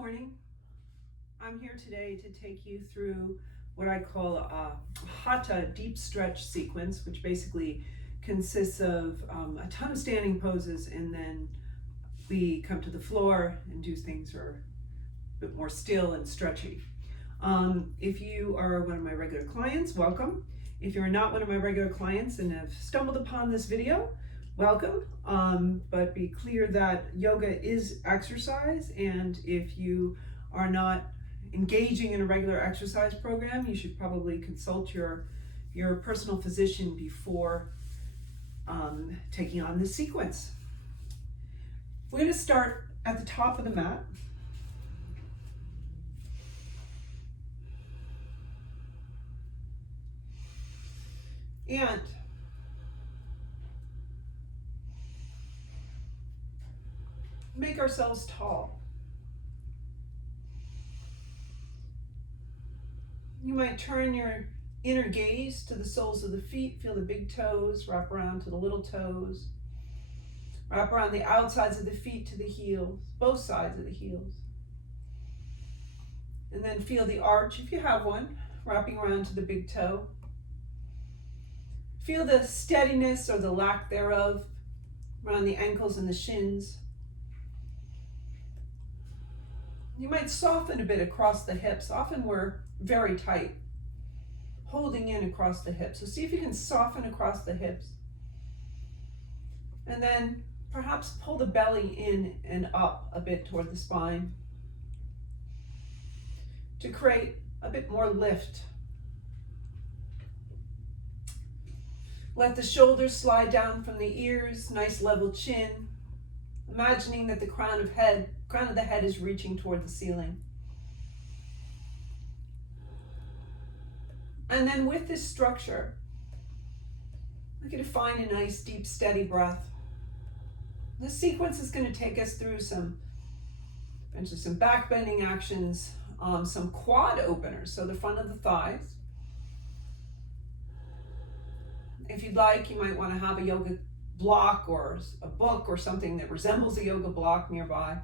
morning. I'm here today to take you through what I call a Hatha deep stretch sequence, which basically consists of a ton of standing poses, and then we come to the floor and do things that are a bit more still and stretchy. If you are one of my regular clients, welcome. If you're not one of my regular clients and have stumbled upon this video, welcome. But be clear that yoga is exercise, and if you are not engaging in a regular exercise program, you should probably consult your personal physician before taking on this sequence. We're going to start at the top of the mat. And make ourselves tall. You might turn your inner gaze to the soles of the feet. Feel the big toes wrap around to the little toes. Wrap around the outsides of the feet to the heels, both sides of the heels. And then feel the arch, if you have one, wrapping around to the big toe. Feel the steadiness or the lack thereof around the ankles and the shins. You might soften a bit across the hips. Often we're very tight, holding in across the hips. So see if you can soften across the hips. And then perhaps pull the belly in and up a bit toward the spine to create a bit more lift. Let the shoulders slide down from the ears, nice level chin, imagining that the crown of the head is reaching toward the ceiling. And then with this structure, I want you to find a nice, deep, steady breath. This sequence is going to take us through some back bending actions, some quad openers, so the front of the thighs. If you'd like, you might want to have a yoga block or a book or something that resembles a yoga block nearby.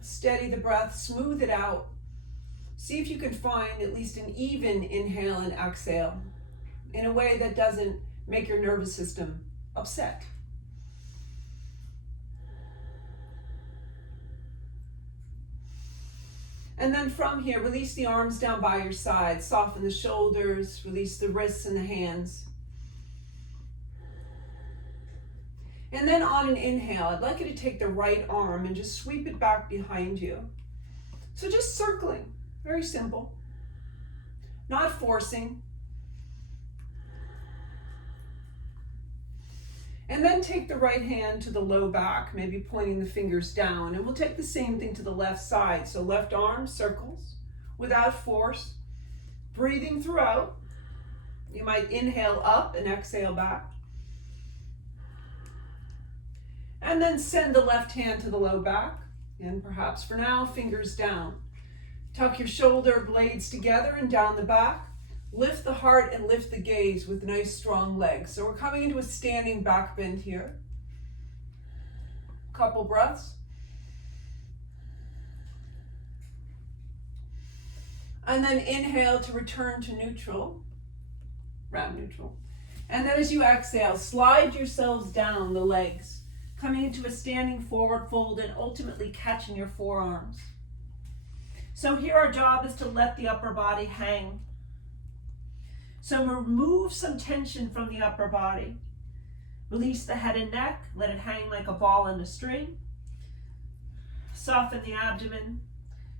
Steady the breath, smooth it out. See if you can find at least an even inhale and exhale in a way that doesn't make your nervous system upset. And then from here, release the arms down by your side, soften the shoulders, release the wrists and the hands. And then on an inhale, I'd like you to take the right arm and just sweep it back behind you. So just circling, very simple, not forcing. And then take the right hand to the low back, maybe pointing the fingers down. And we'll take the same thing to the left side. So left arm circles without force, breathing throughout. You might inhale up and exhale back. And then send the left hand to the low back. And perhaps for now, fingers down. Tuck your shoulder blades together and down the back. Lift the heart and lift the gaze with nice strong legs. So we're coming into a standing back bend here. Couple breaths. And then inhale to return to neutral, round neutral. And then as you exhale, slide yourselves down the legs, coming into a standing forward fold and ultimately catching your forearms. So here our job is to let the upper body hang. So remove some tension from the upper body. Release the head and neck, let it hang like a ball on a string. Soften the abdomen.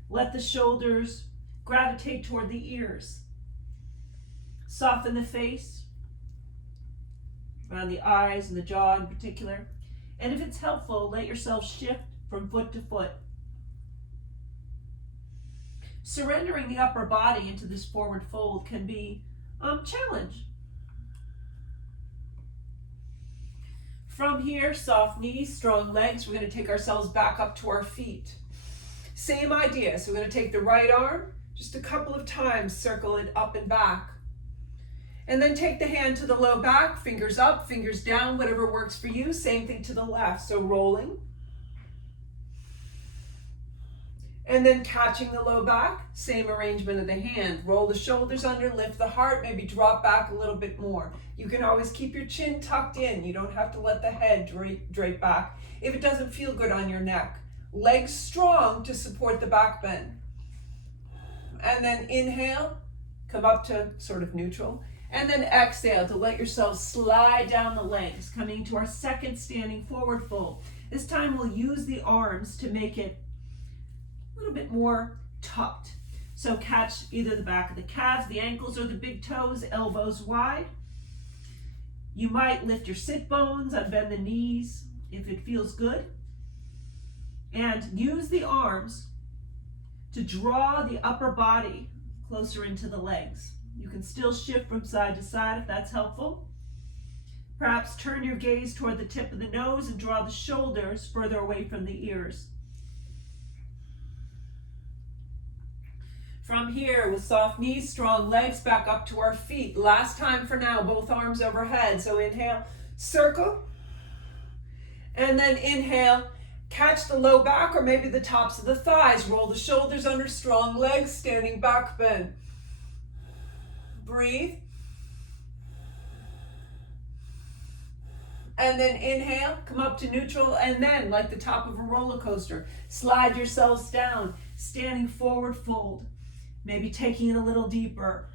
Let the shoulders gravitate toward the ears. Soften the face, around the eyes and the jaw in particular. And if it's helpful, let yourself shift from foot to foot. Surrendering the upper body into this forward fold can be challenge. From here, soft knees, strong legs. We're going to take ourselves back up to our feet. Same idea. So we're going to take the right arm, just a couple of times, circle it up and back. And then take the hand to the low back, fingers up, fingers down, whatever works for you. Same thing to the left, so rolling. And then catching the low back, same arrangement of the hand. Roll the shoulders under, lift the heart, maybe drop back a little bit more. You can always keep your chin tucked in. You don't have to let the head drape back if it doesn't feel good on your neck. Legs strong to support the back bend. And then inhale, come up to sort of neutral. And then exhale to let yourself slide down the legs, coming to our second standing forward fold. This time we'll use the arms to make it a little bit more tucked. So catch either the back of the calves, the ankles, or the big toes, elbows wide. You might lift your sit bones, unbend the knees if it feels good. And use the arms to draw the upper body closer into the legs. You can still shift from side to side if that's helpful. Perhaps turn your gaze toward the tip of the nose and draw the shoulders further away from the ears. From here, with soft knees, strong legs, back up to our feet. Last time for now, both arms overhead. So inhale, circle. And then inhale, catch the low back or maybe the tops of the thighs. Roll the shoulders under, strong legs, standing back bend. Breathe. And then inhale, come up to neutral, and then, like the top of a roller coaster, slide yourselves down, standing forward fold. Maybe taking it a little deeper.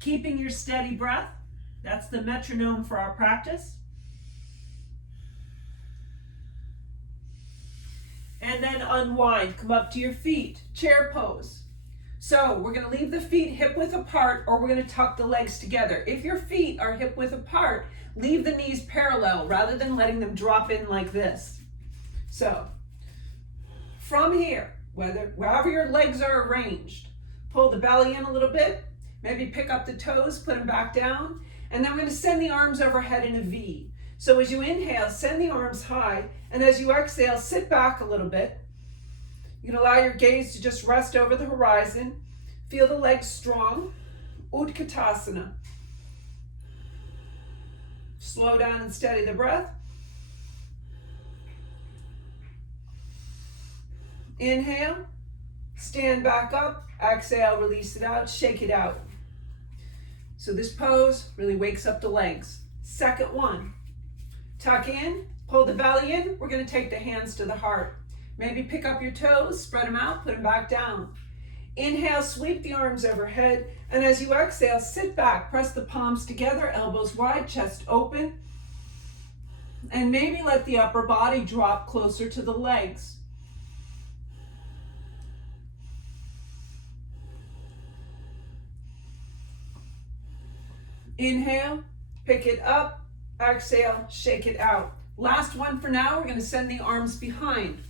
Keeping your steady breath. That's the metronome for our practice. And then unwind, come up to your feet, chair pose. So we're going to leave the feet hip width apart, or we're going to tuck the legs together. If your feet are hip width apart, leave the knees parallel rather than letting them drop in like this. So from here, wherever your legs are arranged, pull the belly in a little bit, maybe pick up the toes, put them back down, and then we're going to send the arms overhead in a V. So as you inhale, send the arms high, and as you exhale, sit back a little bit. You can allow your gaze to just rest over the horizon. Feel the legs strong. Utkatasana. Slow down and steady the breath. Inhale, stand back up, exhale, release it out, shake it out. So this pose really wakes up the legs. Second one, tuck in, pull the belly in. We're going to take the hands to the heart. Maybe pick up your toes, spread them out, put them back down. Inhale, sweep the arms overhead, and as you exhale, sit back, press the palms together, elbows wide, chest open, and maybe let the upper body drop closer to the legs. Inhale, pick it up, exhale, shake it out. Last one for now, we're going to send the arms behind.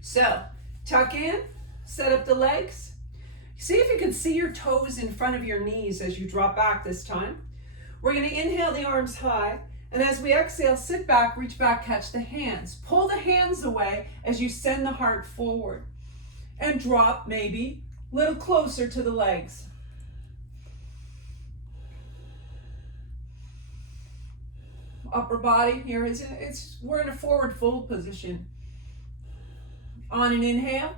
So, tuck in, set up the legs. See if you can see your toes in front of your knees as you drop back this time. We're going to inhale the arms high, and as we exhale, sit back, reach back, catch the hands. Pull the hands away as you send the heart forward. And drop maybe a little closer to the legs. Upper body here we're in a forward fold position. On an inhale,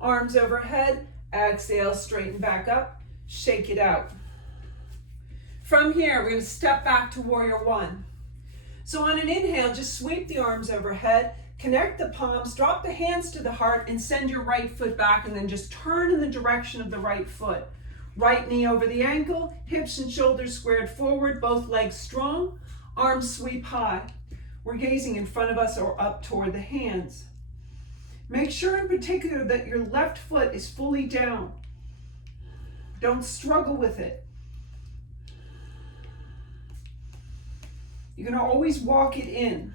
arms overhead, exhale, straighten back up, shake it out. From here, we're going to step back to warrior one. So on an inhale, just sweep the arms overhead, connect the palms, drop the hands to the heart, and send your right foot back, and then just turn in the direction of the right foot. Right knee over the ankle, hips and shoulders squared forward, both legs strong. Arms sweep high. We're gazing in front of us or up toward the hands. Make sure in particular that your left foot is fully down. Don't struggle with it. You're going to always walk it in.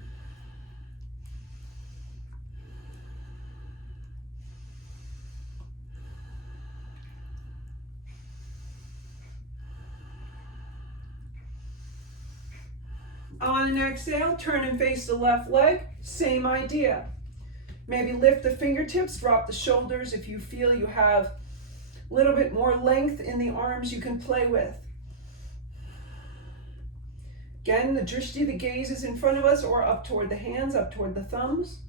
On an exhale, turn and face the left leg. Same idea. Maybe lift the fingertips, drop the shoulders if you feel you have A little bit more length in the arms you can play with. Again, the drishti, the gaze, is in front of us or up toward the hands, up toward the thumbs.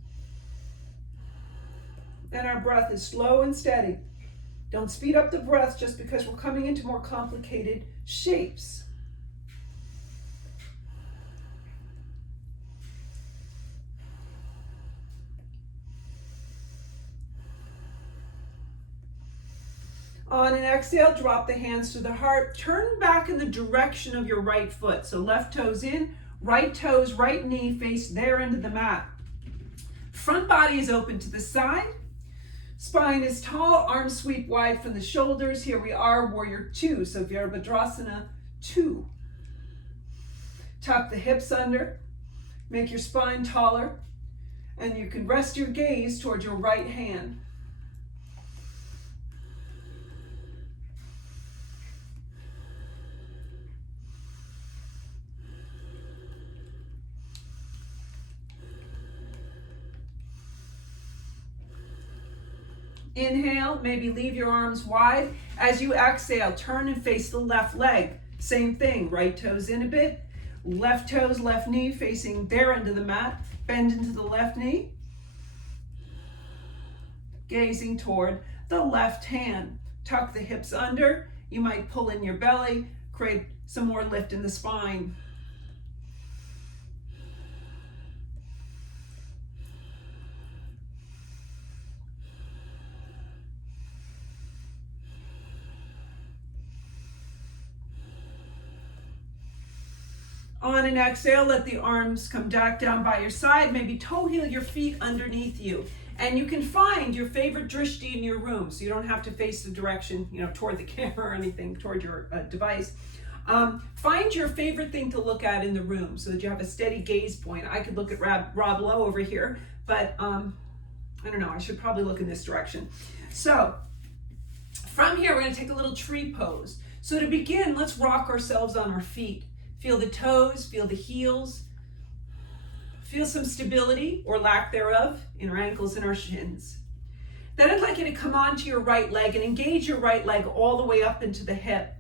And our breath is slow and steady. Don't speed up the breath just because we're coming into more complicated shapes. On an exhale, drop the hands to the heart. Turn back in the direction of your right foot. So left toes in, right toes, right knee face there into the mat. Front body is open to the side. Spine is tall, arms sweep wide from the shoulders. Here we are, warrior two, so Virabhadrasana 2. Tuck the hips under, make your spine taller, and you can rest your gaze towards your right hand. Inhale, maybe leave your arms wide. As you exhale, turn and face the left leg. Same thing, right toes in a bit. Left toes, left knee facing their end of the mat. Bend into the left knee. Gazing toward the left hand. Tuck the hips under. You might pull in your belly, create some more lift in the spine. On an exhale, let the arms come back down by your side. Maybe toe heel your feet underneath you. And you can find your favorite drishti in your room, so you don't have to face the direction, toward the camera or anything, toward your device. Find your favorite thing to look at in the room so that you have a steady gaze point. I could look at Rob Lowe over here, but I don't know, I should probably look in this direction. So from here, we're going to take a little tree pose. So to begin, let's rock ourselves on our feet. Feel the toes, feel the heels. Feel some stability or lack thereof in our ankles and our shins. Then I'd like you to come onto your right leg and engage your right leg all the way up into the hip.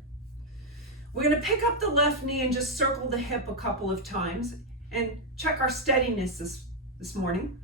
We're going to pick up the left knee and just circle the hip a couple of times and check our steadiness this morning.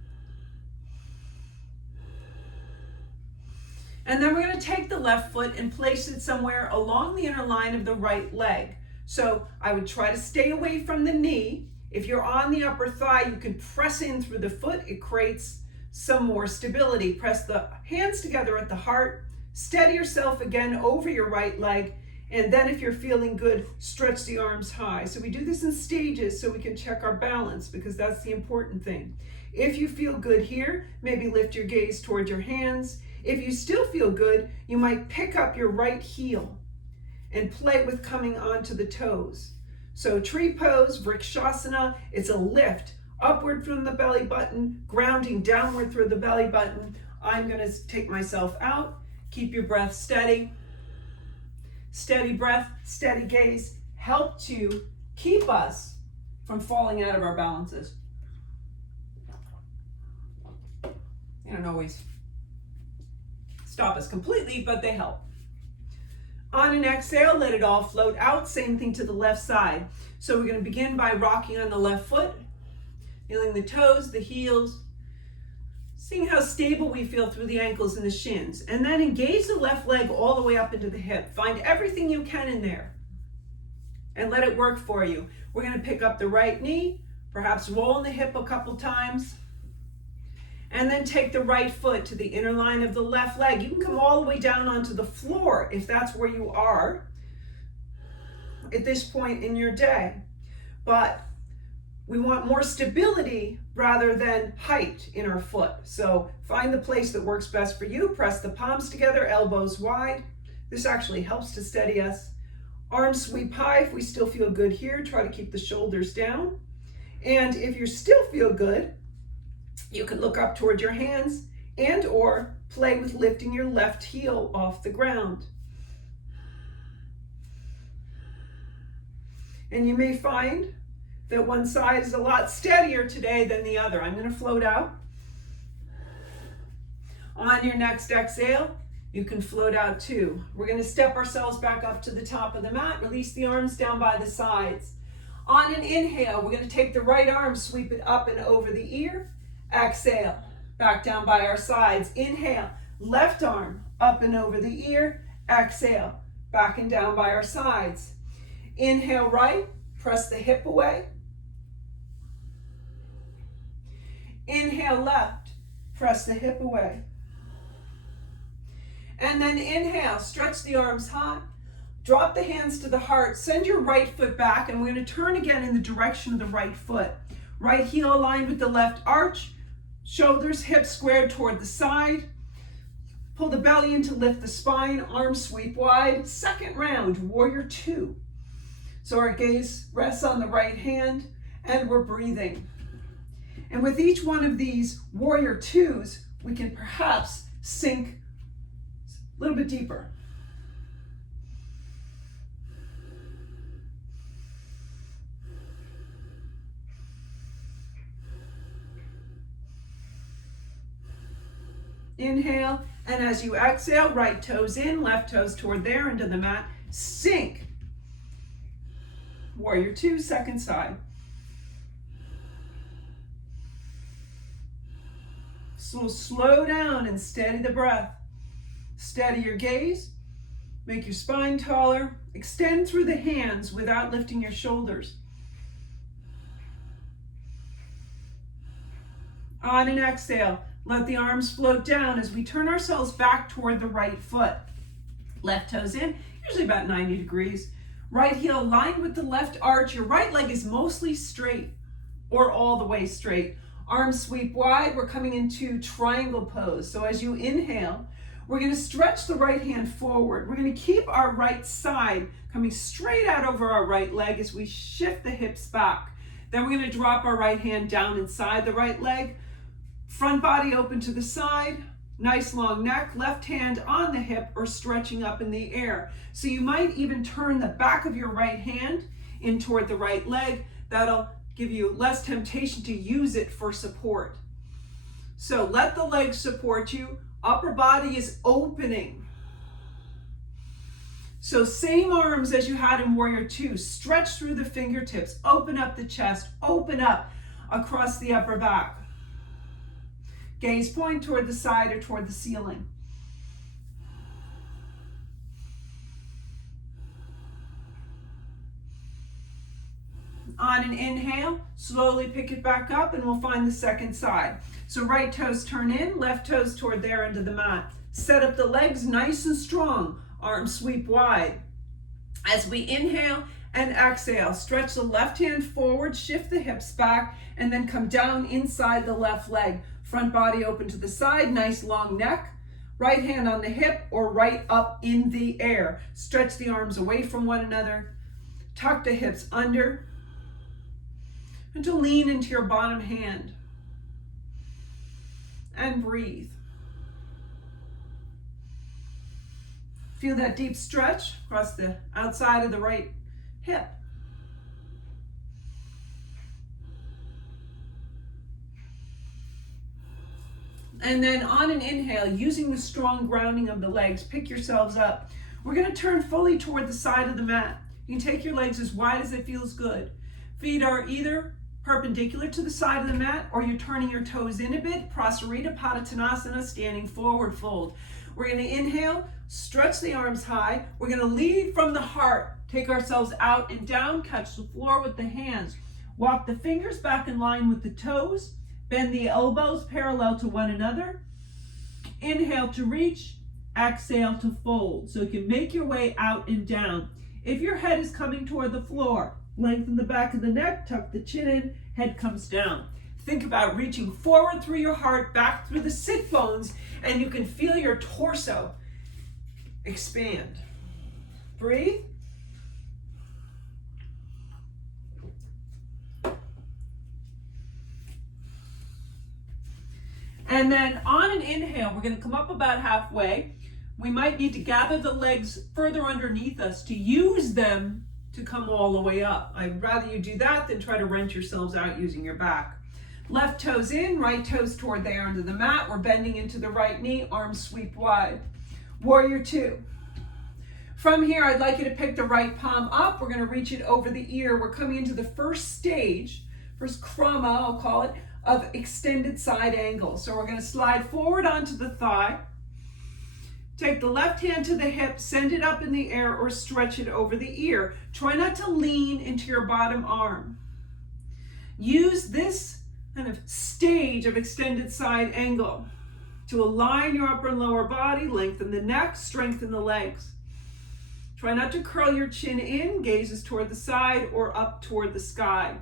And then we're going to take the left foot and place it somewhere along the inner line of the right leg. So I would try to stay away from the knee. If you're on the upper thigh, you can press in through the foot. It creates some more stability. Press the hands together at the heart. Steady yourself again over your right leg. And then if you're feeling good, stretch the arms high. So we do this in stages so we can check our balance, because that's the important thing. If you feel good here, maybe lift your gaze toward your hands. If you still feel good, you might pick up your right heel and play with coming onto the toes. So tree pose, Vrikshasana, it's a lift upward from the belly button, grounding downward through the belly button. I'm going to take myself out. Keep your breath steady. Steady breath, steady gaze, help to keep us from falling out of our balances. They don't always stop us completely, but they help. On an exhale, let it all float out. Same thing to the left side. So we're going to begin by rocking on the left foot, feeling the toes, the heels, seeing how stable we feel through the ankles and the shins. And then engage the left leg all the way up into the hip. Find everything you can in there and let it work for you. We're going to pick up the right knee, perhaps roll in the hip a couple times, and then take the right foot to the inner line of the left leg. You can come all the way down onto the floor if that's where you are at this point in your day. But we want more stability rather than height in our foot. So find the place that works best for you. Press the palms together, elbows wide. This actually helps to steady us. Arms sweep high if we still feel good here. Try to keep the shoulders down. And if you still feel good, you can look up toward your hands and or play with lifting your left heel off the ground. And you may find that one side is a lot steadier today than the other. I'm going to float out. On your next exhale, You can float out too. We're going to step ourselves back up to the top of the mat. Release the arms down by the sides. On an inhale, we're going to take the right arm, sweep it up and over the ear. Exhale, back down by our sides. Inhale, left arm up and over the ear. Exhale, back and down by our sides. Inhale right, press the hip away. Inhale left, press the hip away. And then inhale, stretch the arms high. Drop the hands to the heart. Send your right foot back, and we're going to turn again in the direction of the right foot. Right heel aligned with the left arch. Shoulders, hips squared toward the side. Pull the belly in to lift the spine. Arms sweep wide. Second round, warrior two. So our gaze rests on the right hand, and we're breathing. And with each one of these warrior twos, we can perhaps sink a little bit deeper. Inhale, and as you exhale, right toes in, left toes toward there into the mat. Sink. Warrior two, second side. So slow down and steady the breath. Steady your gaze. Make your spine taller. Extend through the hands without lifting your shoulders. On an exhale, let the arms float down as we turn ourselves back toward the right foot. Left toes in, usually about 90 degrees. Right heel aligned with the left arch. Your right leg is mostly straight or all the way straight. Arms sweep wide. We're coming into triangle pose. So as you inhale, we're going to stretch the right hand forward. We're going to keep our right side coming straight out over our right leg as we shift the hips back. Then we're going to drop our right hand down inside the right leg. Front body open to the side. Nice long neck. Left hand on the hip or stretching up in the air. So you might even turn the back of your right hand in toward the right leg. That'll give you less temptation to use it for support. So let the legs support you. Upper body is opening. So same arms as you had in warrior two. Stretch through the fingertips. Open up the chest. Open up across the upper back. Gaze point toward the side or toward the ceiling. On an inhale, slowly pick it back up and we'll find the second side. So right toes turn in, left toes toward there into the mat. Set up the legs nice and strong. Arms sweep wide. As we inhale and exhale, stretch the left hand forward, shift the hips back, and then come down inside the left leg. Front body open to the side, nice long neck. Right hand on the hip or right up in the air. Stretch the arms away from one another. Tuck the hips under. And to lean into your bottom hand. And breathe. Feel that deep stretch across the outside of the right hip. And then on an inhale, using the strong grounding of the legs, pick yourselves up. We're going to turn fully toward the side of the mat. You can take your legs as wide as it feels good. Feet are either perpendicular to the side of the mat or you're turning your toes in a bit. Prasarita Padottanasana, standing forward fold. We're going to inhale, stretch the arms high. We're going to lead from the heart. Take ourselves out and down, catch the floor with the hands. Walk the fingers back in line with the toes. Bend the elbows parallel to one another. Inhale to reach, exhale to fold. So you can make your way out and down. If your head is coming toward the floor, lengthen the back of the neck, tuck the chin in, head comes down. Think about reaching forward through your heart, back through the sit bones, and you can feel your torso expand. Breathe. And then on an inhale, we're going to come up about halfway. We might need to gather the legs further underneath us to use them to come all the way up. I'd rather you do that than try to wrench yourselves out using your back. Left toes in, right toes toward there under the mat. We're bending into the right knee, arms sweep wide. Warrior two. From here, I'd like you to pick the right palm up. We're going to reach it over the ear. We're coming into the first stage, first krama, I'll call it, of extended side angle. So we're going to slide forward onto the thigh. Take the left hand to the hip, send it up in the air or stretch it over the ear. Try not to lean into your bottom arm. Use this kind of stage of extended side angle to align your upper and lower body, lengthen the neck, strengthen the legs. Try not to curl your chin in, gazes toward the side or up toward the sky.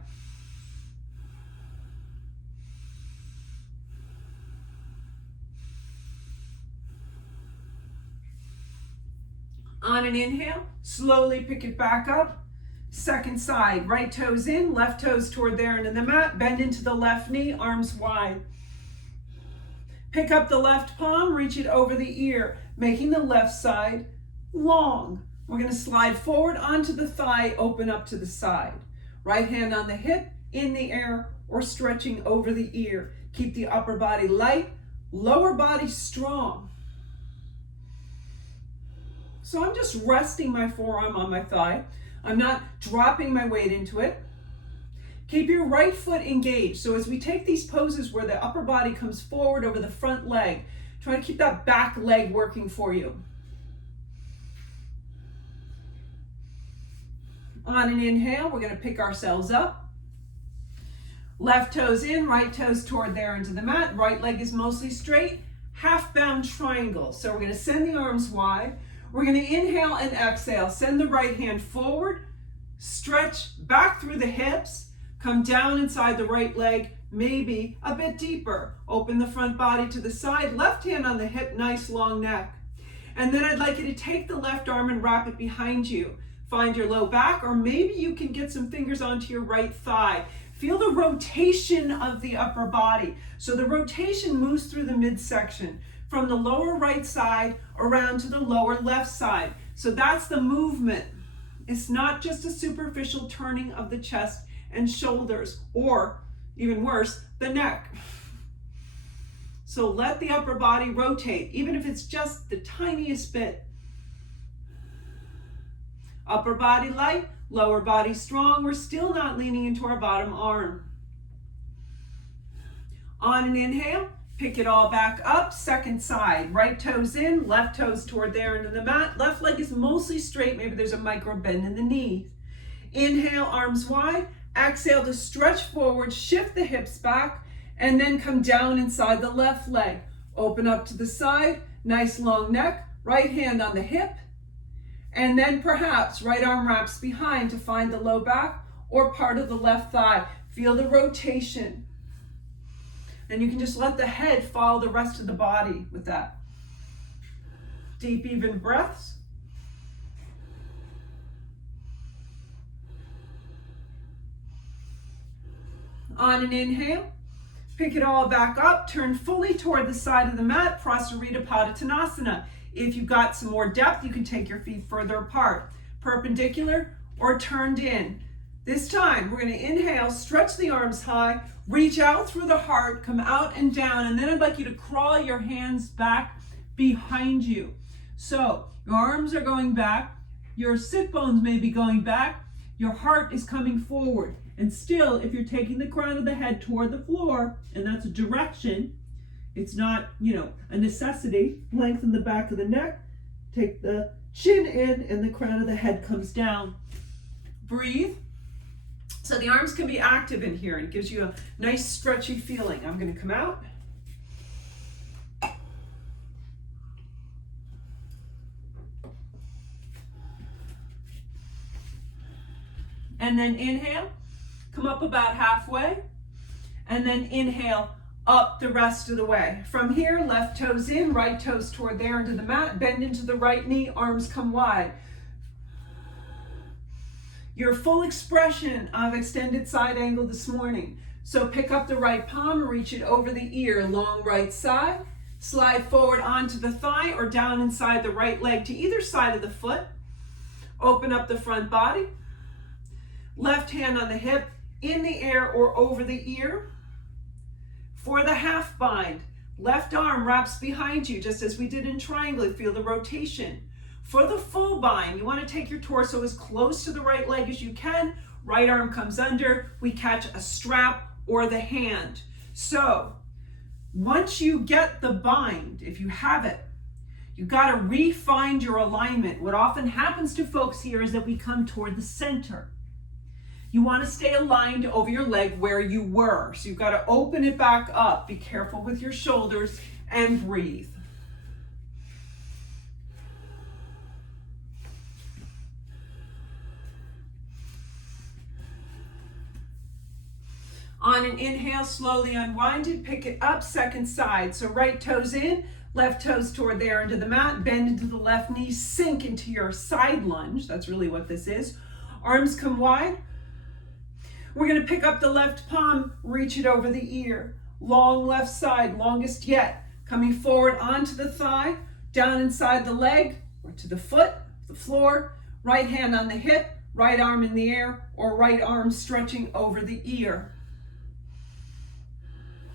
On an inhale, slowly pick it back up. Second side, right toes in, left toes toward there into the mat. Bend into the left knee, arms wide. Pick up the left palm, reach it over the ear, making the left side long. We're going to slide forward onto the thigh, open up to the side. Right hand on the hip, in the air, or stretching over the ear. Keep the upper body light, lower body strong. So I'm just resting my forearm on my thigh. I'm not dropping my weight into it. Keep your right foot engaged. So as we take these poses where the upper body comes forward over the front leg, try to keep that back leg working for you. On an inhale, we're going to pick ourselves up. Left toes in, right toes toward there into the mat. Right leg is mostly straight. Half bound triangle. So we're going to send the arms wide. We're going to inhale and exhale. Send the right hand forward. Stretch back through the hips. Come down inside the right leg, maybe a bit deeper. Open the front body to the side. Left hand on the hip, nice long neck. And then I'd like you to take the left arm and wrap it behind you. Find your low back, or maybe you can get some fingers onto your right thigh. Feel the rotation of the upper body. So the rotation moves through the midsection from the lower right side around to the lower left side. So that's the movement. It's not just a superficial turning of the chest and shoulders, or even worse, the neck. So let the upper body rotate, even if it's just the tiniest bit. Upper body light, lower body strong. We're still not leaning into our bottom arm. On an inhale, pick it all back up. Second side, right toes in, left toes toward there into the mat. Left leg is mostly straight. Maybe there's a micro bend in the knees. Inhale, arms wide. Exhale to stretch forward, shift the hips back, and then come down inside the left leg. Open up to the side, nice long neck, right hand on the hip, and then perhaps right arm wraps behind to find the low back or part of the left thigh. Feel the rotation. And you can just let the head follow the rest of the body with that. Deep, even breaths. On an inhale, pick it all back up, turn fully toward the side of the mat, Prasarita Padottanasana. If you've got some more depth, you can take your feet further apart, perpendicular or turned in. This time, we're going to inhale, stretch the arms high, reach out through the heart, come out and down, and then I'd like you to crawl your hands back behind you. So, your arms are going back, your sit bones may be going back, your heart is coming forward. And still, if you're taking the crown of the head toward the floor, and that's a direction, it's not, a necessity. Lengthen the back of the neck, take the chin in, and the crown of the head comes down. Breathe. So the arms can be active in here, and it gives you a nice stretchy feeling. I'm going to come out. And then inhale. Come up about halfway, and then inhale up the rest of the way. From here, left toes in, right toes toward there into the mat, bend into the right knee, arms come wide. Your full expression of extended side angle this morning. So pick up the right palm, reach it over the ear, long right side, slide forward onto the thigh or down inside the right leg to either side of the foot. Open up the front body, left hand on the hip, in the air or over the ear. For the half bind, Left arm wraps behind you, just as we did in triangle. Feel the rotation. For the full bind, you want to take your torso as close to the right leg as you can. Right arm comes under. We catch a strap or the hand. So once you get the bind, if you have it, you got to re-find your alignment. What often happens to folks here is that we come toward the center. You want to stay aligned over your leg where you were. So you've got to open it back up. Be careful with your shoulders and breathe. On an inhale, slowly unwind it, pick it up, second side. So right toes in, left toes toward there into the mat, bend into the left knee, sink into your side lunge. That's really what this is. Arms come wide. We're gonna pick up the left palm, reach it over the ear. Long left side, longest yet. Coming forward onto the thigh, down inside the leg, or to the foot, the floor. Right hand on the hip, right arm in the air, or right arm stretching over the ear.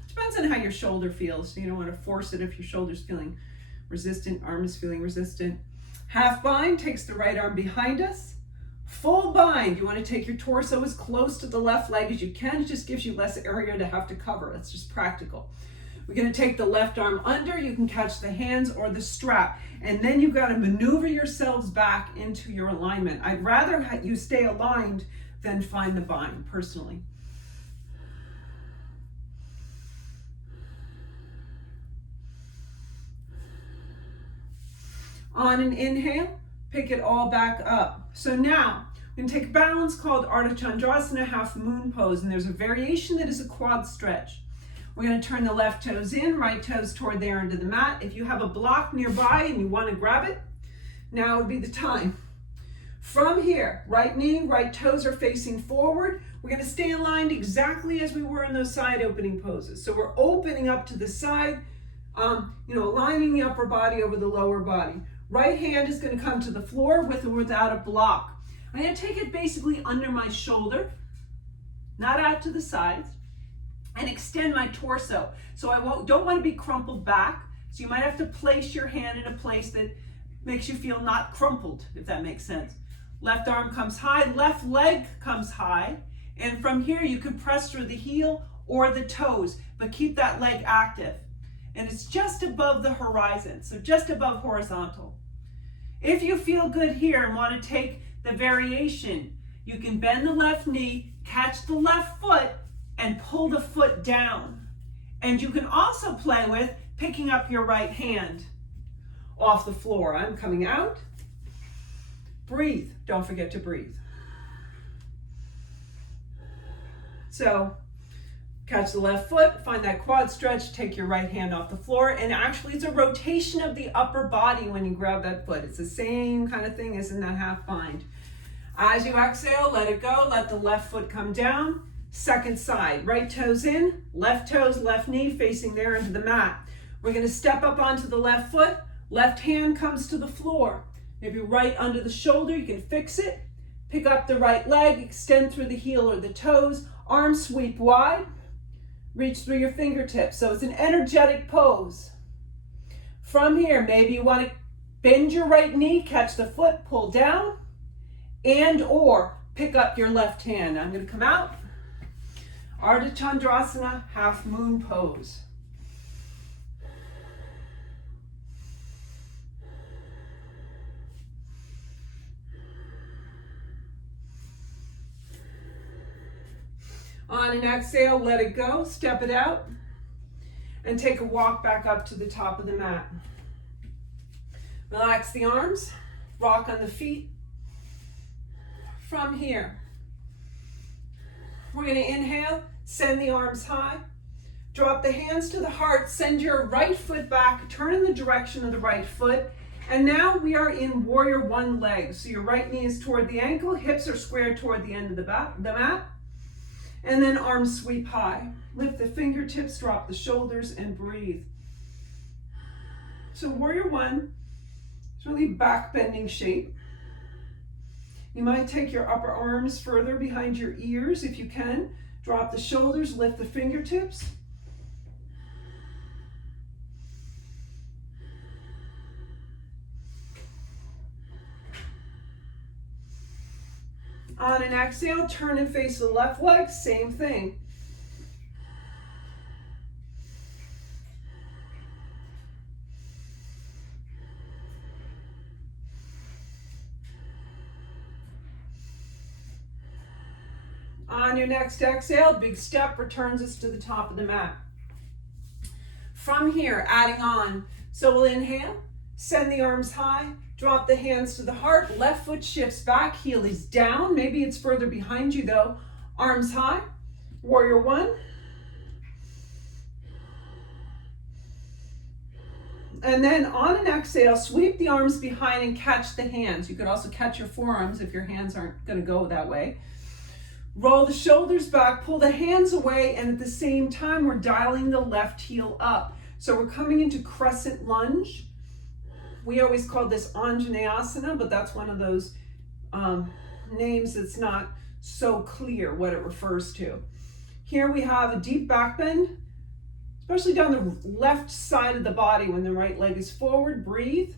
Depends on how your shoulder feels. You don't want to force it if your shoulder's feeling resistant, arm is feeling resistant. Half bind takes the right arm behind us. Full bind, you want to take your torso as close to the left leg as you can. It just gives you less area to have to cover. It's just practical. We're going to take the left arm under. You can catch the hands or the strap. And then you've got to maneuver yourselves back into your alignment. I'd rather you stay aligned than find the bind, personally. On an inhale, pick it all back up. So now, we're gonna take a balance called Ardha Chandrasana, half moon pose, and there's a variation that is a quad stretch. We're gonna turn the left toes in, right toes toward there into the mat. If you have a block nearby and you wanna grab it, now would be the time. From here, right knee, right toes are facing forward. We're gonna stay aligned exactly as we were in those side opening poses. So we're opening up to the side, aligning the upper body over the lower body. Right hand is going to come to the floor with or without a block. I'm going to take it basically under my shoulder, not out to the sides, and extend my torso. So don't want to be crumpled back. So you might have to place your hand in a place that makes you feel not crumpled, if that makes sense. Left arm comes high, left leg comes high, and from here you can press through the heel or the toes, but keep that leg active. And it's just above the horizon, so just above horizontal. If you feel good here and want to take the variation, you can bend the left knee, catch the left foot, and pull the foot down. And you can also play with picking up your right hand off the floor. I'm coming out. Breathe. Don't forget to breathe. So, catch the left foot, find that quad stretch, take your right hand off the floor, and actually it's a rotation of the upper body when you grab that foot. It's the same kind of thing as in that half bind. As you exhale, let it go, let the left foot come down. Second side, right toes in, left toes, left knee facing there into the mat. We're gonna step up onto the left foot, left hand comes to the floor. Maybe right under the shoulder, you can fix it. Pick up the right leg, extend through the heel or the toes, arms sweep wide. Reach through your fingertips. So it's an energetic pose. From here, maybe you want to bend your right knee, catch the foot, pull down, and or pick up your left hand. I'm going to come out. Ardha Chandrasana, half moon pose. On an exhale, let it go, step it out, and take a walk back up to the top of the mat. Relax the arms, rock on the feet. From here, we're going to inhale, send the arms high, drop the hands to the heart, send your right foot back, turn in the direction of the right foot, and now we are in warrior one leg. So your right knee is toward the ankle, hips are squared toward the end of the mat. And then arms sweep high. Lift the fingertips, drop the shoulders, and breathe. So warrior one is really back bending shape. You might take your upper arms further behind your ears if you can. Drop the shoulders, lift the fingertips. On an exhale, turn and face the left leg, same thing. On your next exhale, big step returns us to the top of the mat. From here, adding on. So we'll inhale, send the arms high, drop the hands to the heart, left foot shifts back, heel is down. Maybe it's further behind you though. Arms high, warrior one. And then on an exhale, sweep the arms behind and catch the hands. You could also catch your forearms if your hands aren't going to go that way. Roll the shoulders back, pull the hands away, and at the same time, we're dialing the left heel up. So we're coming into crescent lunge. We always call this Anjaneyasana, but that's one of those names that's not so clear what it refers to. Here we have a deep back bend, especially down the left side of the body when the right leg is forward. Breathe.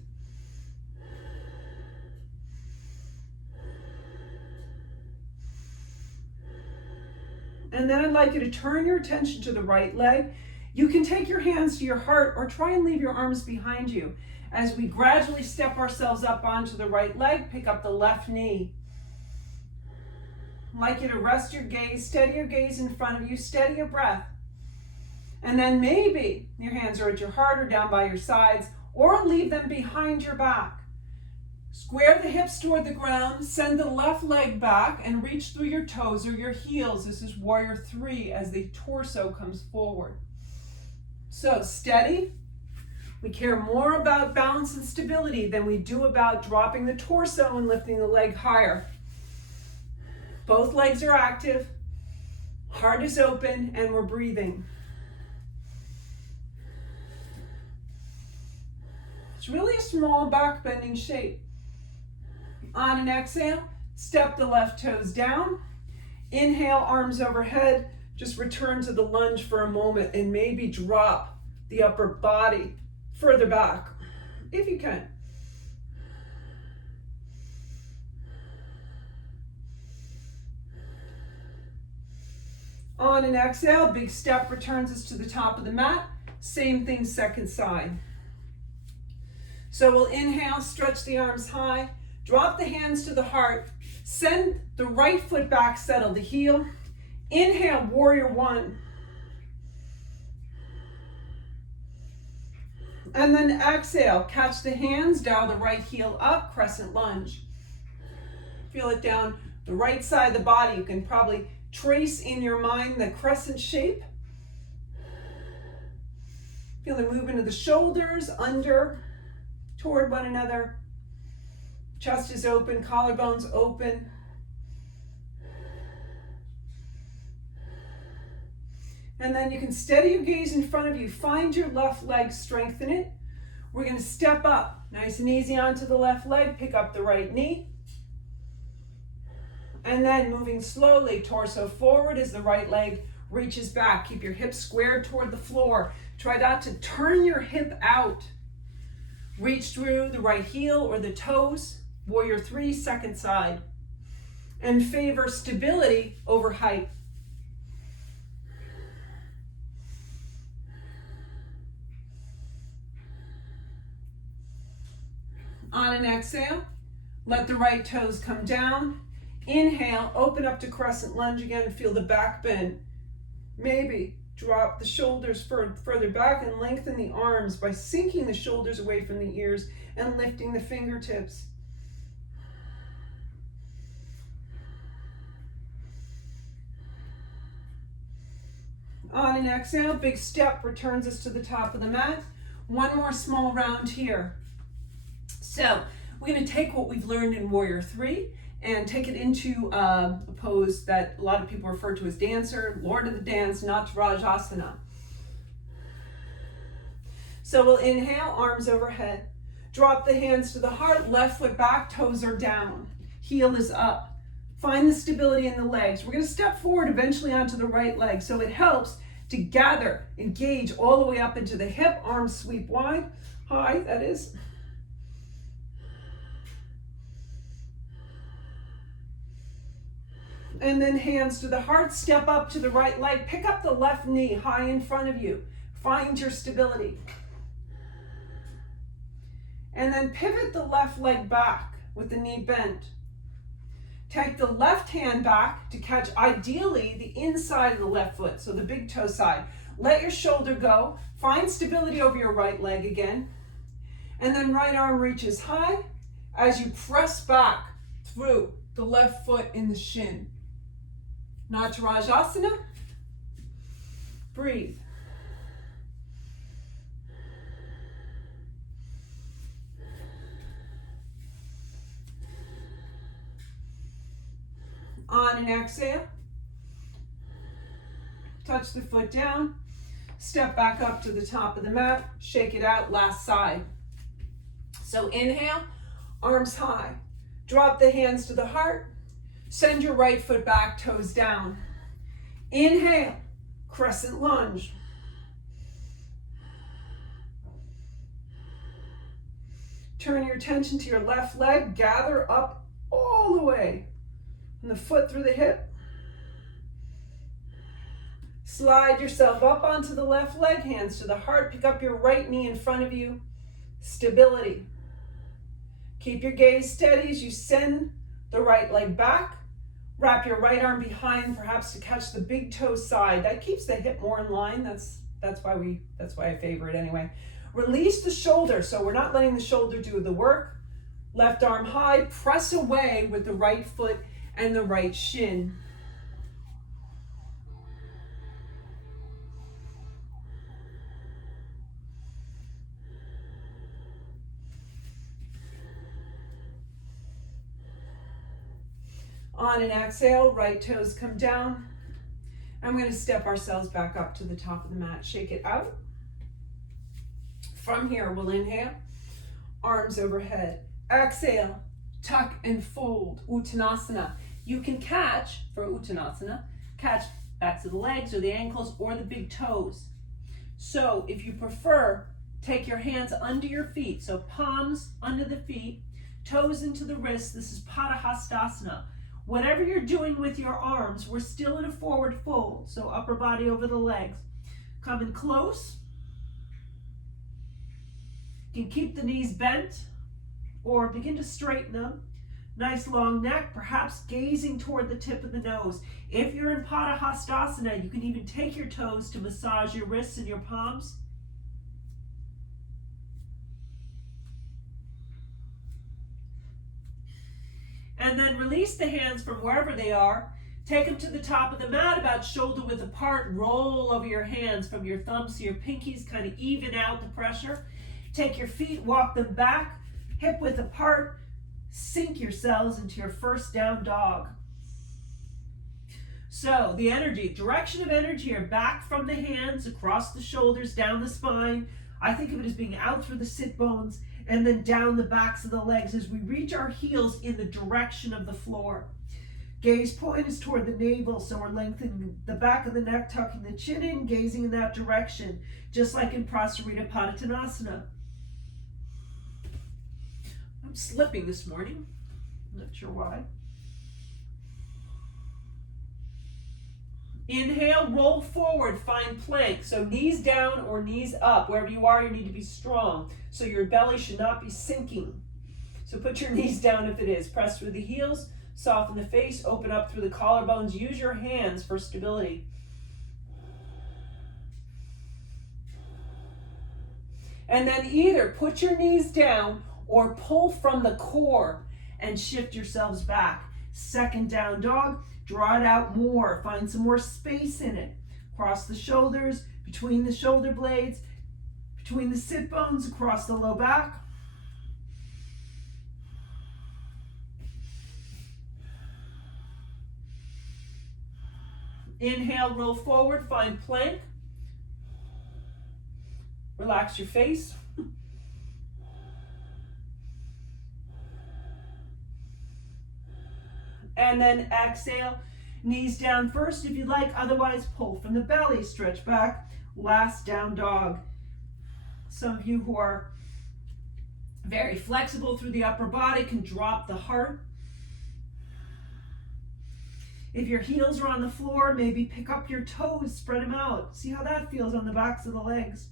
And then I'd like you to turn your attention to the right leg. You can take your hands to your heart or try and leave your arms behind you. As we gradually step ourselves up onto the right leg, pick up the left knee. I'd like you to rest your gaze, steady your gaze in front of you, steady your breath. And then maybe your hands are at your heart or down by your sides, or leave them behind your back. Square the hips toward the ground, send the left leg back and reach through your toes or your heels. This is warrior three as the torso comes forward. So steady. We care more about balance and stability than we do about dropping the torso and lifting the leg higher. Both legs are active, heart is open, and we're breathing. It's really a small back bending shape. On an exhale, step the left toes down. Inhale, arms overhead. Just return to the lunge for a moment and maybe drop the upper body further back, if you can. On an exhale, big step returns us to the top of the mat. Same thing, second side. So we'll inhale, stretch the arms high. Drop the hands to the heart. Send the right foot back, settle the heel. Inhale, warrior one. And then exhale, catch the hands, dial the right heel up, crescent lunge. Feel it down the right side of the body. You can probably trace in your mind the crescent shape. Feel the movement of the shoulders under, toward one another. Chest is open, collarbones open. And then you can steady your gaze in front of you. Find your left leg, strengthen it. We're going to step up nice and easy onto the left leg, pick up the right knee. And then moving slowly, torso forward as the right leg reaches back. Keep your hips squared toward the floor. Try not to turn your hip out. Reach through the right heel or the toes. Warrior three, second side. And favor stability over height. On an exhale, let the right toes come down. Inhale, open up to crescent lunge again. Feel the back bend. Maybe drop the shoulders further back and lengthen the arms by sinking the shoulders away from the ears and lifting the fingertips. On an exhale, big step returns us to the top of the mat. One more small round here. So we're going to take what we've learned in Warrior 3 and take it into a pose that a lot of people refer to as dancer, Lord of the Dance, Natarajasana. So we'll inhale, arms overhead. Drop the hands to the heart, left foot back, toes are down. Heel is up. Find the stability in the legs. We're going to step forward eventually onto the right leg, so it helps to gather, engage all the way up into the hip, arms sweep wide, high, that is. And then hands to the heart, step up to the right leg, pick up the left knee high in front of you. Find your stability. And then pivot the left leg back with the knee bent. Take the left hand back to catch ideally the inside of the left foot, so the big toe side. Let your shoulder go. Find stability over your right leg again. And then right arm reaches high as you press back through the left foot in the shin. Natarajasana. Breathe. On an exhale, touch the foot down, step back up to the top of the mat, shake it out, last side. So inhale, arms high, drop the hands to the heart, send your right foot back, toes down. Inhale, crescent lunge. Turn your attention to your left leg, gather up all the way. And the foot through the hip. Slide yourself up onto the left leg, hands to the heart. Pick up your right knee in front of you. Stability. Keep your gaze steady as you send the right leg back. Wrap your right arm behind, perhaps to catch the big toe side. That keeps the hip more in line. That's why I favor it anyway. Release the shoulder, so we're not letting the shoulder do the work. Left arm high, press away with the right foot and the right shin. On an exhale, right toes come down. I'm going to step ourselves back up to the top of the mat. Shake it out. From here, we'll inhale, arms overhead. Exhale, tuck and fold, Uttanasana. You can catch, for Uttanasana, catch backs of the legs or the ankles or the big toes. So if you prefer, take your hands under your feet. So palms under the feet, toes into the wrists. This is Padahastasana. Whatever you're doing with your arms, we're still in a forward fold. So upper body over the legs. Come in close. You can keep the knees bent or begin to straighten them. Nice long neck, perhaps gazing toward the tip of the nose. If you're in Padahastasana, you can even take your toes to massage your wrists and your palms. And then release the hands from wherever they are. Take them to the top of the mat, about shoulder width apart. Roll over your hands from your thumbs to your pinkies, kind of even out the pressure. Take your feet, walk them back, hip width apart. Sink yourselves into your first down dog. So the energy, direction of energy are back from the hands, across the shoulders, down the spine. I think of it as being out through the sit bones and then down the backs of the legs as we reach our heels in the direction of the floor. Gaze point is toward the navel, so we're lengthening the back of the neck, tucking the chin in, gazing in that direction, just like in Prasarita Padottanasana. I'm slipping this morning. I'm not sure why. Inhale, roll forward, find plank. So knees down or knees up. Wherever you are, you need to be strong. So your belly should not be sinking. So put your knees down if it is. Press through the heels, soften the face, open up through the collarbones. Use your hands for stability. And then either put your knees down or pull from the core and shift yourselves back. Second down dog, draw it out more. Find some more space in it. Cross the shoulders, between the shoulder blades, between the sit bones, across the low back. Inhale, roll forward, find plank. Relax your face. And then exhale, knees down first if you like, otherwise pull from the belly, stretch back, last down dog. Some of you who are very flexible through the upper body can drop the heart. If your heels are on the floor, maybe pick up your toes, spread them out. See how that feels on the backs of the legs.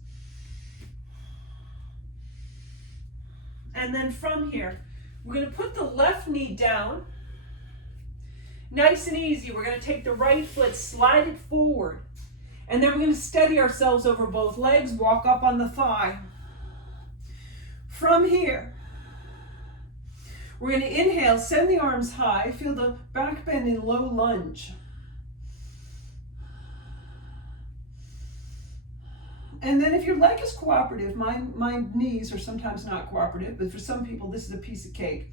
And then from here, we're going to put the left knee down. Nice and easy. We're going to take the right foot, slide it forward. And then we're going to steady ourselves over both legs, walk up on the thigh. From here, we're going to inhale, send the arms high, feel the back bend in low lunge. And then if your leg is cooperative, my knees are sometimes not cooperative, but for some people this is a piece of cake.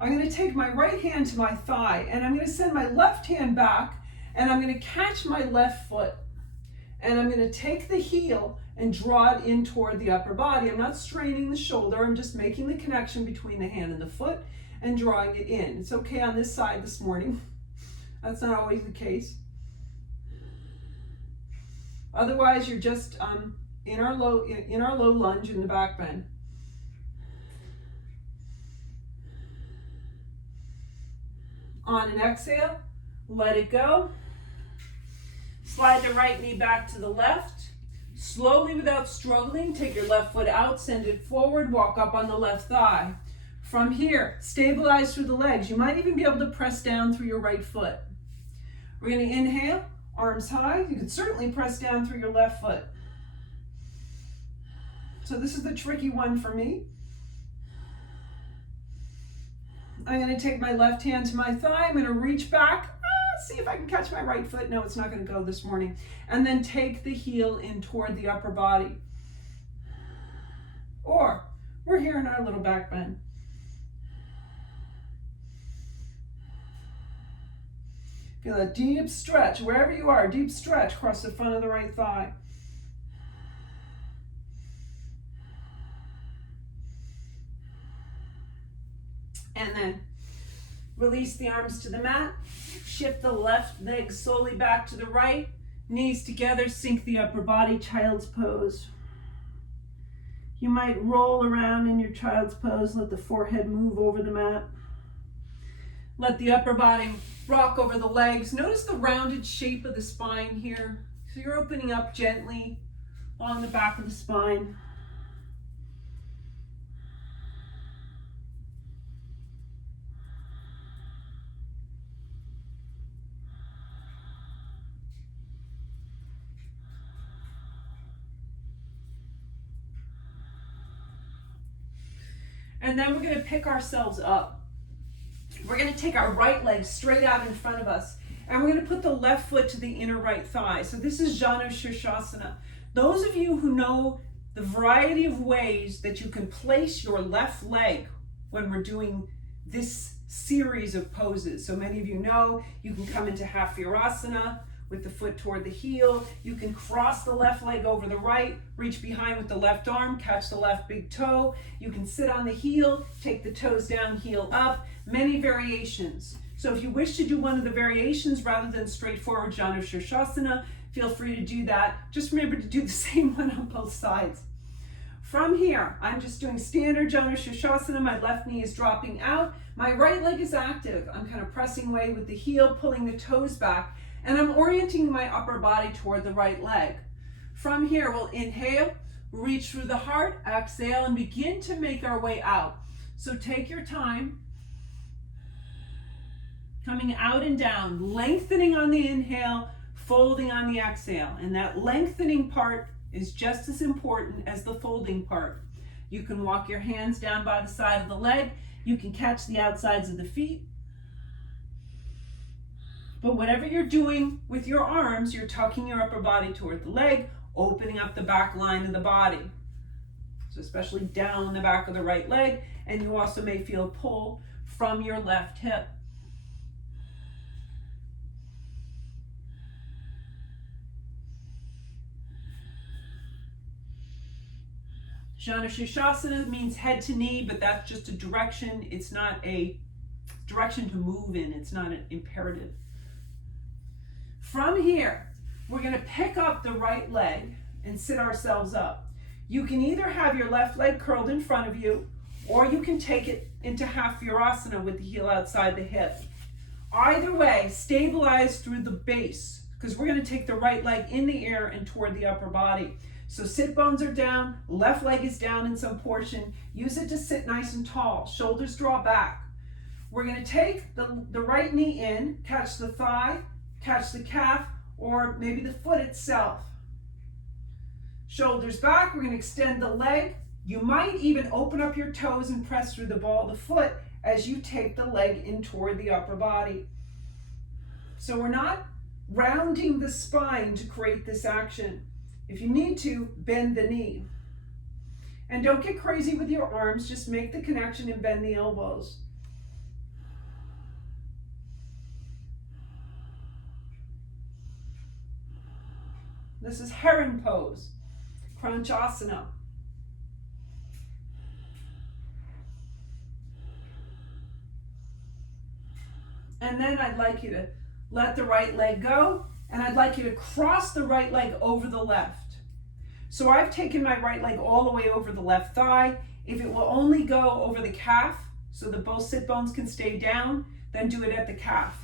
I'm going to take my right hand to my thigh and I'm going to send my left hand back and I'm going to catch my left foot. And I'm going to take the heel and draw it in toward the upper body. I'm not straining the shoulder, I'm just making the connection between the hand and the foot and drawing it in. It's okay on this side this morning. That's not always the case. Otherwise, you're just in our low lunge in the back bend. On an exhale, let it go. Slide the right knee back to the left. Slowly, without struggling, take your left foot out, send it forward, walk up on the left thigh. From here, stabilize through the legs. You might even be able to press down through your right foot. We're going to inhale, arms high. You can certainly press down through your left foot. So this is the tricky one for me. I'm going to take my left hand to my thigh. I'm going to reach back. See if I can catch my right foot. No, it's not going to go this morning. And then take the heel in toward the upper body. Or we're here in our little back bend. Feel a deep stretch wherever you are. Deep stretch across the front of the right thigh. And then release the arms to the mat. Shift the left leg slowly back to the right. Knees together, sink the upper body, child's pose. You might roll around in your child's pose. Let the forehead move over the mat. Let the upper body rock over the legs. Notice the rounded shape of the spine here. So you're opening up gently along the back of the spine. And then we're going to pick ourselves up. We're going to take our right leg straight out in front of us. And we're going to put the left foot to the inner right thigh. So this is Janu Shirshasana. Those of you who know the variety of ways that you can place your left leg when we're doing this series of poses. So many of you know you can come into half virasana with the foot toward the heel. You can cross the left leg over the right, reach behind with the left arm, catch the left big toe. You can sit on the heel, take the toes down, heel up. Many variations. So if you wish to do one of the variations rather than straightforward Janu Shirshasana, feel free to do that. Just remember to do the same one on both sides. From here, I'm just doing standard Janu Shirshasana. My left knee is dropping out. My right leg is active. I'm kind of pressing away with the heel, pulling the toes back, and I'm orienting my upper body toward the right leg. From here, we'll inhale, reach through the heart, exhale, and begin to make our way out. So take your time, coming out and down, lengthening on the inhale, folding on the exhale. And that lengthening part is just as important as the folding part. You can walk your hands down by the side of the leg. You can catch the outsides of the feet. But whatever you're doing with your arms, you're tucking your upper body toward the leg, opening up the back line of the body. So especially down the back of the right leg, and you also may feel a pull from your left hip. Janu Shirshasana means head to knee, but that's just a direction. It's not a direction to move in. It's not an imperative. From here, we're going to pick up the right leg and sit ourselves up. You can either have your left leg curled in front of you, or you can take it into half virasana with the heel outside the hip. Either way, stabilize through the base, because we're going to take the right leg in the air and toward the upper body. So sit bones are down, left leg is down in some portion. Use it to sit nice and tall. Shoulders draw back. We're going to take the right knee in, catch the thigh, catch the calf, or maybe the foot itself. Shoulders back, we're going to extend the leg. You might even open up your toes and press through the ball of the foot as you take the leg in toward the upper body. So we're not rounding the spine to create this action. If you need to, bend the knee. And don't get crazy with your arms, just make the connection and bend the elbows. This is heron pose, Kranchasana. And then I'd like you to let the right leg go, and I'd like you to cross the right leg over the left. So I've taken my right leg all the way over the left thigh. If it will only go over the calf, so that both sit bones can stay down, then do it at the calf.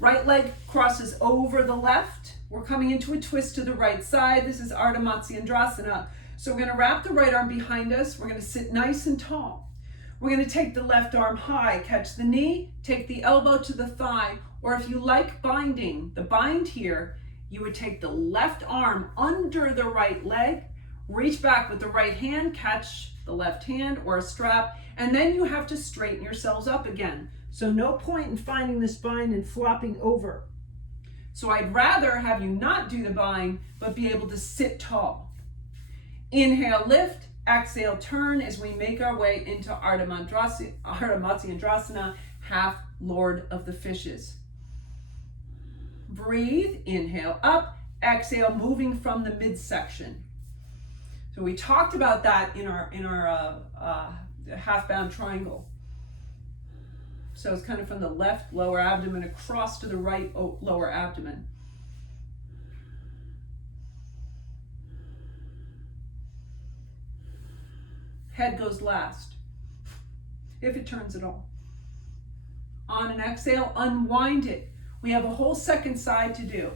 Right leg crosses over the left. We're coming into a twist to the right side. This is Ardha Matsyendrasana. So we're going to wrap the right arm behind us. We're going to sit nice and tall. We're going to take the left arm high, catch the knee, take the elbow to the thigh, or if you like binding, the bind here, you would take the left arm under the right leg, reach back with the right hand, catch the left hand or a strap, and then you have to straighten yourselves up again. So no point in finding this bind and flopping over. So I'd rather have you not do the bind, but be able to sit tall. Inhale, lift. Exhale, turn as we make our way into Ardha Matsyendrasana, half Lord of the Fishes. Breathe, inhale up, exhale, moving from the midsection. So we talked about that in our half-bound triangle. So it's kind of from the left lower abdomen across to the right lower abdomen. Head goes last, if it turns at all. On an exhale, unwind it. We have a whole second side to do.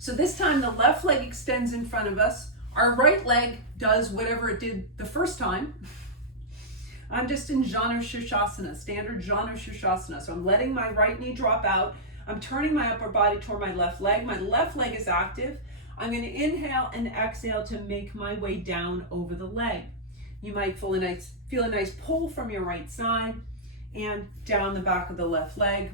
So this time the left leg extends in front of us. Our right leg does whatever it did the first time. I'm just in Janu Shirshasana, standard Janu Shirshasana. So I'm letting my right knee drop out. I'm turning my upper body toward my left leg. My left leg is active. I'm going to inhale and exhale to make my way down over the leg. You might feel a nice pull from your right side and down the back of the left leg.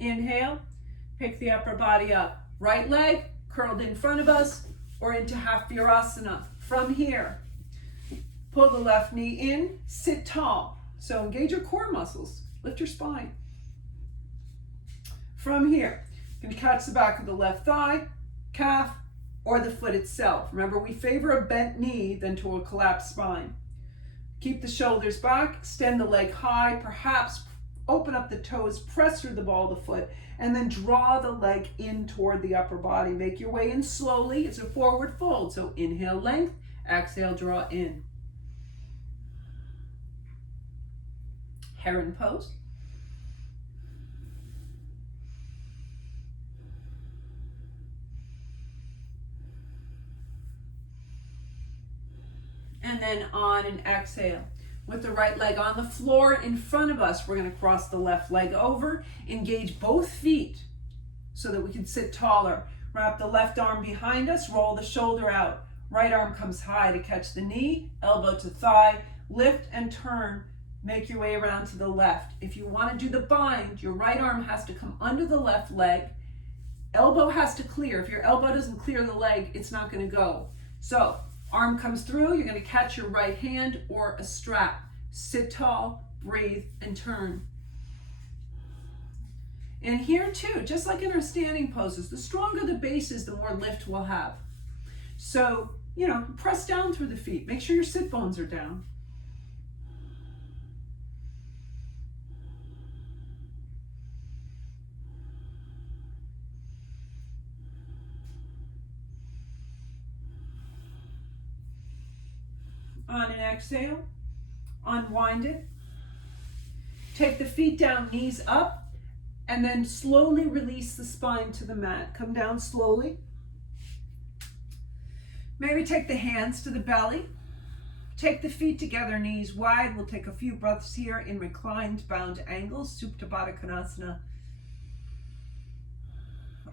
Inhale, pick the upper body up. Right leg curled in front of us or into half virasana. From here, pull the left knee in, sit tall. So engage your core muscles, lift your spine. From here, you're going to catch the back of the left thigh, calf, or the foot itself. Remember, we favor a bent knee than to a collapsed spine. Keep the shoulders back, extend the leg high, perhaps open up the toes, press through the ball of the foot, and then draw the leg in toward the upper body. Make your way in slowly. It's a forward fold. So inhale, length, exhale, draw in. Heron pose. And then on an exhale, with the right leg on the floor in front of us, we're going to cross the left leg over, engage both feet so that we can sit taller. Wrap the left arm behind us, roll the shoulder out. Right arm comes high to catch the knee, elbow to thigh, lift and turn. Make your way around to the left. If you want to do the bind, your right arm has to come under the left leg. Elbow has to clear. If your elbow doesn't clear the leg, it's not going to go. So arm comes through, you're going to catch your right hand or a strap. Sit tall, breathe, and turn. And here too, just like in our standing poses, the stronger the base is, the more lift we'll have. So, press down through the feet. Make sure your sit bones are down. On an exhale, unwind it. Take the feet down, knees up, and then slowly release the spine to the mat. Come down slowly. Maybe take the hands to the belly. Take the feet together, knees wide. We'll take a few breaths here in reclined bound angles, Supta Baddha Konasana.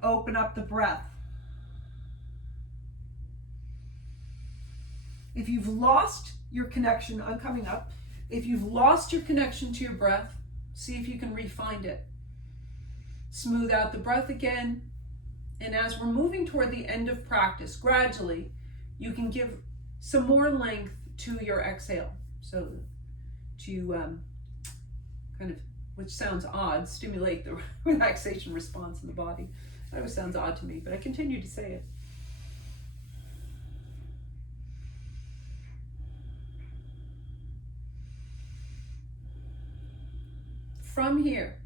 Open up the breath. If you've lost your connection, I'm coming up. If you've lost your connection to your breath, see if you can re-find it. Smooth out the breath again. And as we're moving toward the end of practice, gradually, you can give some more length to your exhale. So to kind of, which sounds odd, stimulate the relaxation response in the body. That always sounds odd to me, but I continue to say it. From here,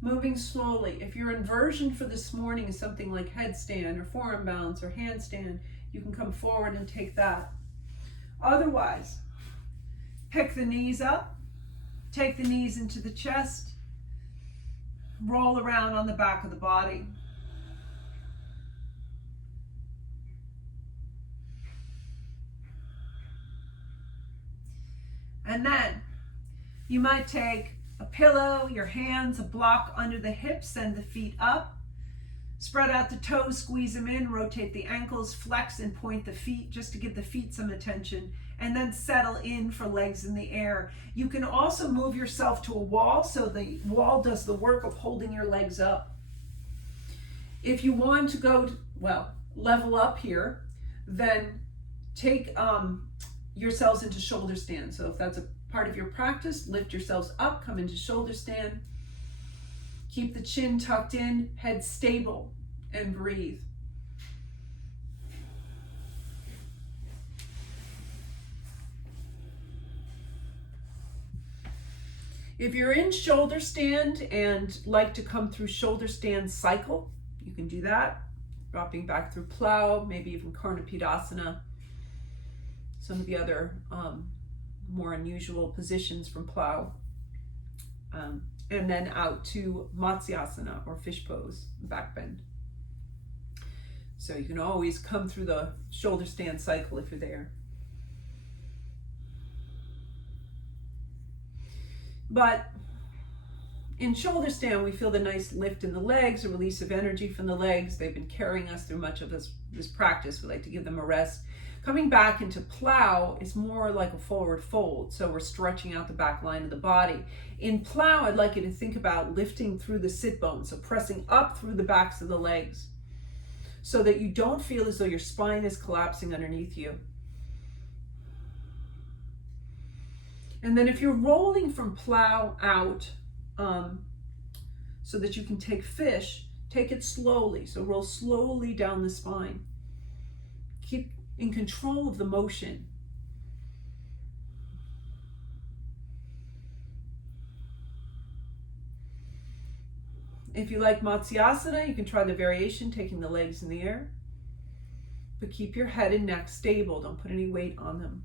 moving slowly. If your inversion for this morning is something like headstand or forearm balance or handstand, you can come forward and take that. Otherwise, pick the knees up, take the knees into the chest, roll around on the back of the body. And then you might take a pillow, your hands, a block under the hips, send the feet up. Spread out the toes, squeeze them in, rotate the ankles, flex and point the feet just to give the feet some attention, and then settle in for legs in the air. You can also move yourself to a wall so the wall does the work of holding your legs up. If you want to go, level up here, then take yourselves into shoulder stand. So if that's a part of your practice, lift yourselves up, come into shoulder stand. Keep the chin tucked in, head stable, and breathe. If you're in shoulder stand and like to come through shoulder stand cycle, you can do that. Dropping back through plow, maybe even Karnapidasana. Some of the other more unusual positions from plow. And then out to Matsyasana or fish pose, back bend. So you can always come through the shoulder stand cycle if you're there. But in shoulder stand, we feel the nice lift in the legs, a release of energy from the legs. They've been carrying us through much of this practice. We like to give them a rest. Coming back into plow is more like a forward fold. So we're stretching out the back line of the body. In plow, I'd like you to think about lifting through the sit bones. So pressing up through the backs of the legs so that you don't feel as though your spine is collapsing underneath you. And then if you're rolling from plow out so that you can take fish, take it slowly. So roll slowly down the spine. Keep in control of the motion. If you like Matsyasana, you can try the variation, taking the legs in the air. But keep your head and neck stable. Don't put any weight on them.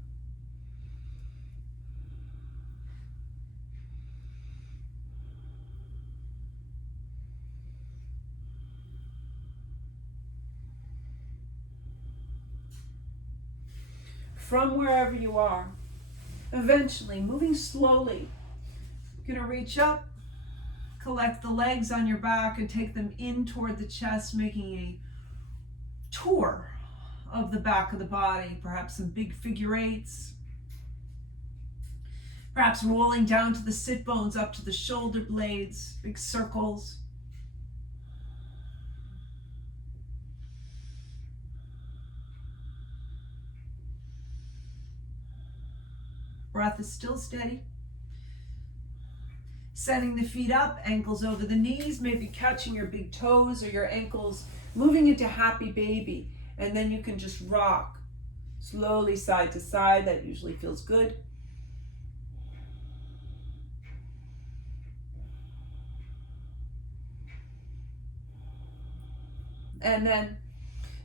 From wherever you are, eventually moving slowly, you're going to reach up, collect the legs on your back and take them in toward the chest, making a tour of the back of the body, perhaps some big figure eights, perhaps rolling down to the sit bones, up to the shoulder blades, big circles. Breath is still steady. Setting the feet up, ankles over the knees, maybe catching your big toes or your ankles, moving into happy baby. And then you can just rock slowly side to side. That usually feels good. And then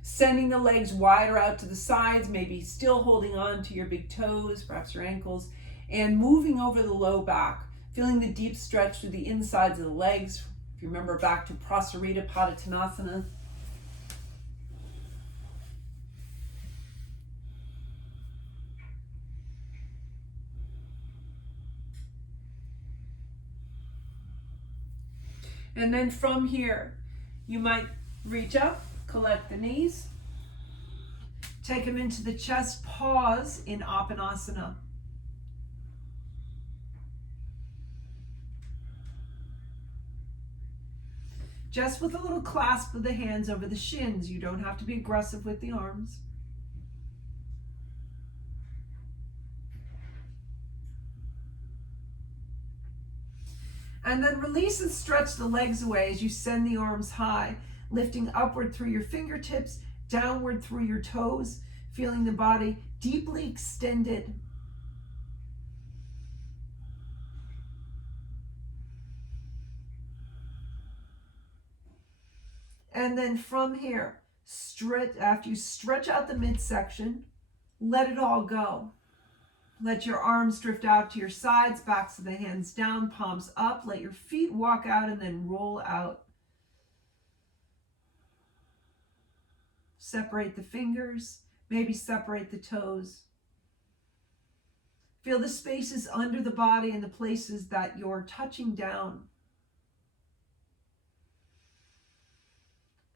Sending the legs wider out to the sides, maybe still holding on to your big toes, perhaps your ankles, and moving over the low back, feeling the deep stretch through the insides of the legs. If you remember back to Prasarita Padottanasana. And then from here, you might reach up, collect the knees, take them into the chest, pause in Apanasana. Just with a little clasp of the hands over the shins. You don't have to be aggressive with the arms. And then release and stretch the legs away as you send the arms high, lifting upward through your fingertips, downward through your toes, feeling the body deeply extended. And then from here, after you stretch out the midsection, let it all go. Let your arms drift out to your sides, backs of the hands down, palms up. Let your feet walk out and then roll out. Separate the fingers, maybe separate the toes. Feel the spaces under the body and the places that you're touching down.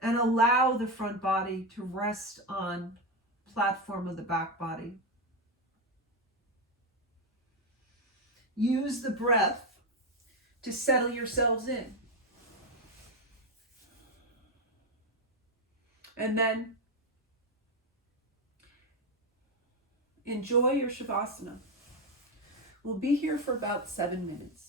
And allow the front body to rest on platform of the back body. Use the breath to settle yourselves in. And then enjoy your Shavasana. We'll be here for about 7 minutes.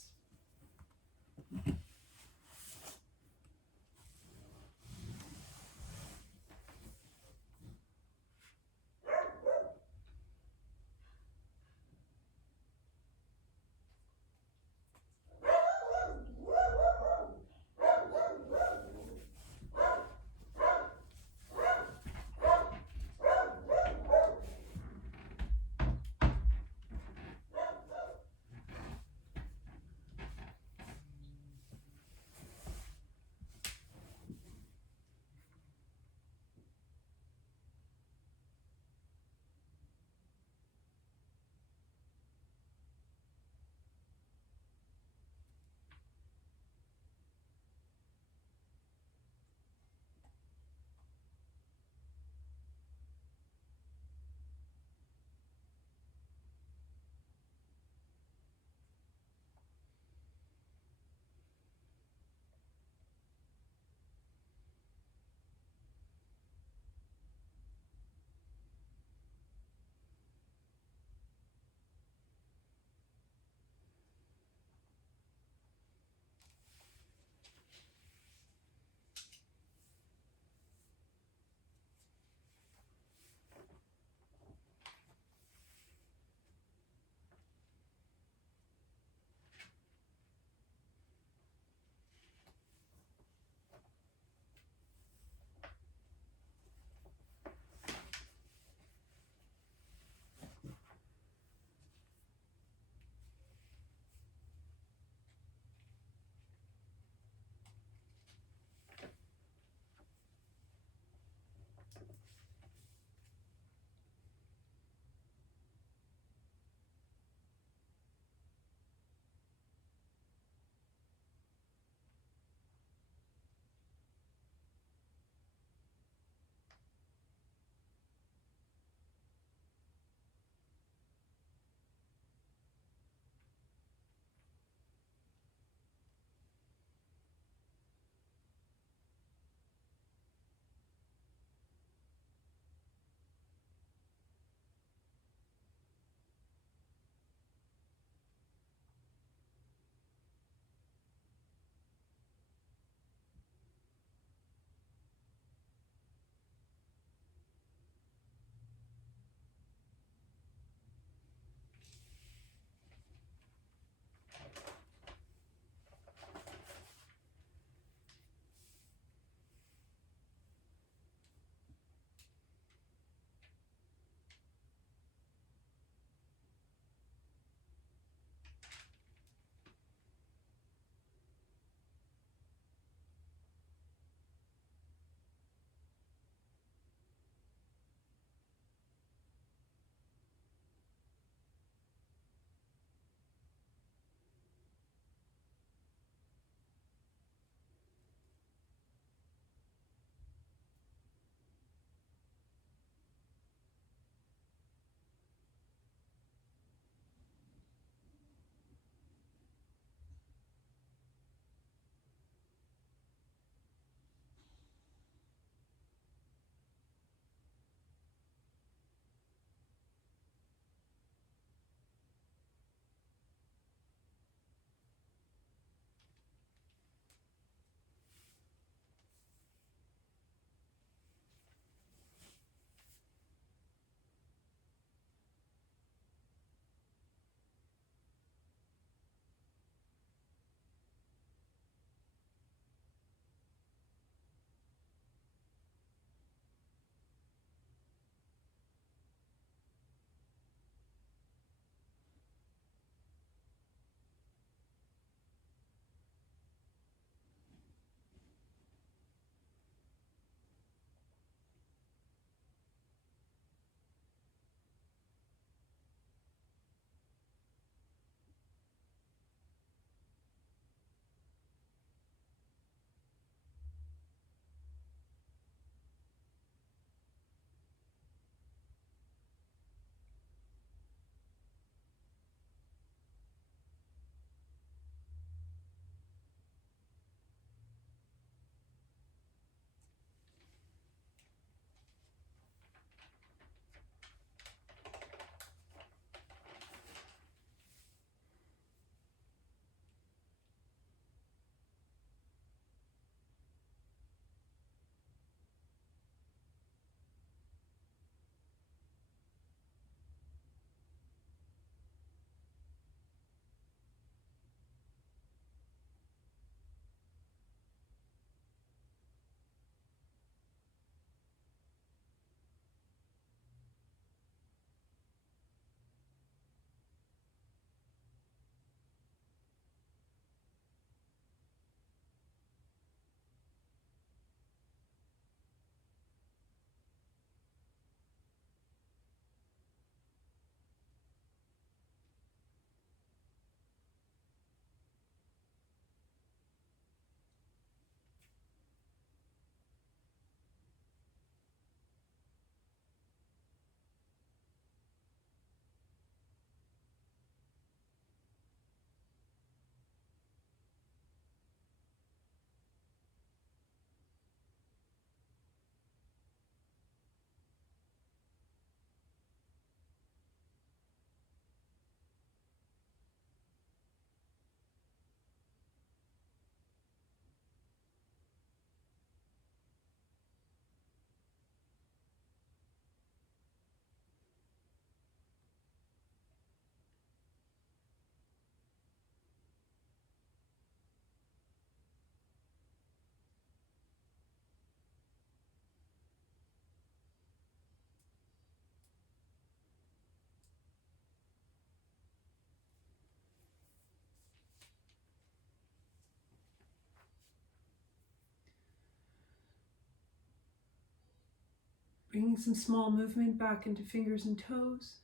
Bringing some small movement back into fingers and toes,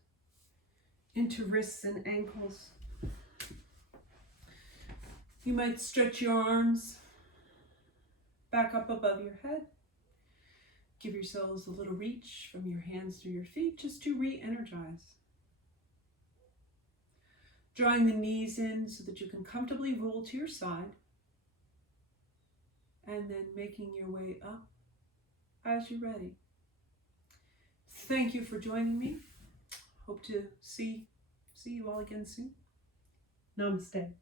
into wrists and ankles. You might stretch your arms back up above your head. Give yourselves a little reach from your hands to your feet just to re-energize. Drawing the knees in so that you can comfortably roll to your side. And then making your way up as you're ready. Thank you for joining me. Hope to see you all again soon. Namaste.